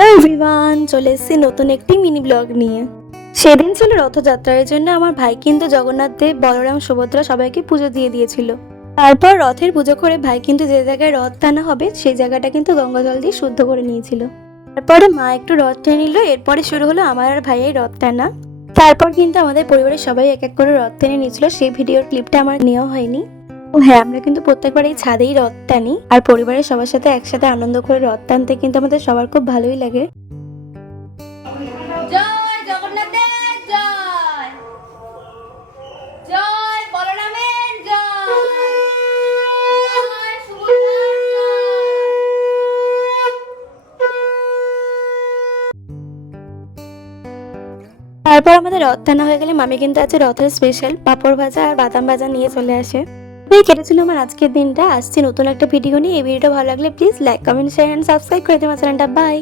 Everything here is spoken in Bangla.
হ্যালো এভরিওয়ান, চলে এসেছি নতুন একটি মিনি ব্লগ নিয়ে। সেদিন ছিল রথযাত্রার জন্য আমার ভাই কিন্তু জগন্নাথ দেব, বলরাম, সুভদ্রা সবাইকে পুজো দিয়ে দিয়েছিল। তারপর রথের পুজো করে ভাই কিন্তু যে জায়গায় রথ টানা হবে সেই জায়গাটা কিন্তু গঙ্গা জল দিয়ে শুদ্ধ করে নিয়েছিল। তারপরে মা একটু রথ টেনে নিল, এরপরে শুরু হলো আমার আর ভাইয়ের রথ টানা। তারপর কিন্তু আমাদের পরিবারের সবাই এক এক করে রথ টেনে নিয়েছিল, সেই ভিডিওর ক্লিপটা আমার নেওয়া হয়নি। ও হ্যাঁ, আমরা কিন্তু প্রত্যেকবার এই ছাদেই রথ টানি, আর পরিবারের সবার সাথে একসাথে আনন্দ করে রথ টানতে কিন্তু আমাদের সবার খুব ভালোই লাগে। জয় জগন্নাথের জয়, জয় বলরামের জয়, জয় সুভদ্রার তারপর আমাদের রথ টানা হয়ে গেলে মামি কিন্তু আছে রথের স্পেশাল পাঁপড় ভাজা আর বাদাম ভাজা নিয়ে চলে আসে। এই কেটেছিল আমার আজকের দিনটা। আসছি নতুন একটা ভিডিও নিয়ে। এই ভিডিওটা ভালো লাগলে please like, comment, share and subscribe করে দিও আমার চ্যানেলটা। বাই।